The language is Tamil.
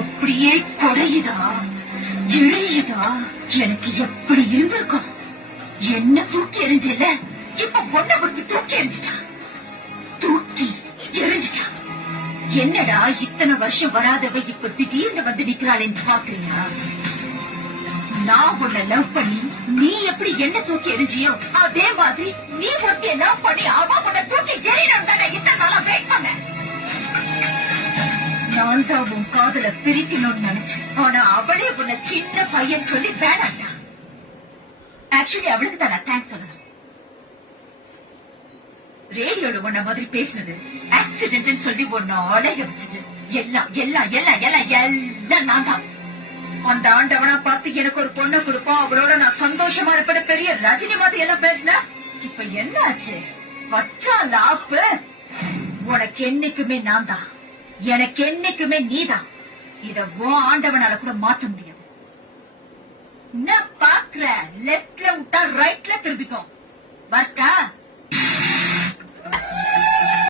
அப்படியே குறையுதா இழையுதா? எனக்கு எப்படி இருந்திருக்கும்? என்ன தூக்கி எறிஞ்சல, இப்ப பொண்ணை கொடுத்து தூக்கி எறிஞ்சிட்டான். தூக்கி எறிஞ்சிட்டான். என்னடா இத்தனை வருஷம் வராதவ இப்ப திடீர்னு வந்து நிக்கிறாளேன்னு பாக்குறீங்களா? நான் உன்னை லவ் பண்ணி நீ எப்படி என்ன தூக்கி எரிஞ்சியோ அதே மாதிரி நீ ஒருத்திய லவ் பண்ணி அவ உன்னை தூக்கி எறியணும் தானே இத்தனை நாளா வெயிட் பண்ண. நான் தான் உன் காதல பிரிக்கணும்னு நினைச்சேன். ஆனா அவளே உன்னை சின்ன பையன் சொல்லி வேணாண்டா. ஆக்சுவலி அவளுக்கு தான் நான் தேங்க்ஸ் சொல்லணும். ரேடியோல உன்ன மாதிரி பேசுனது, ஆக்சிடென்ட் சொல்லி உன்னை அலைய வச்சது எல்லாம் எல்லாம் எல்லாம் எல்லாம் எல்லாம் நான் தான். அந்த ஆண்டவனா பார்த்து எனக்கு ஒரு பொண்ணை கொடுப்போம், அவளோட நான் சந்தோஷமா இருப்பேன் பெரிய ரஜினி மாதிரி எல்லாம் பேசின. இப்ப என்ன ஆச்சு? வச்சா லாப்பு. உனக்கு என்னைக்குமே நான் தான், எனக்கு என்னைக்குமே நீதான். இத ஆண்டவனால கூட மாத்த முடியாது. என்ன பாக்குற? லெப்ட்ல விட்டா ரைட்ல திரும்பிக்கும். வரட்டா?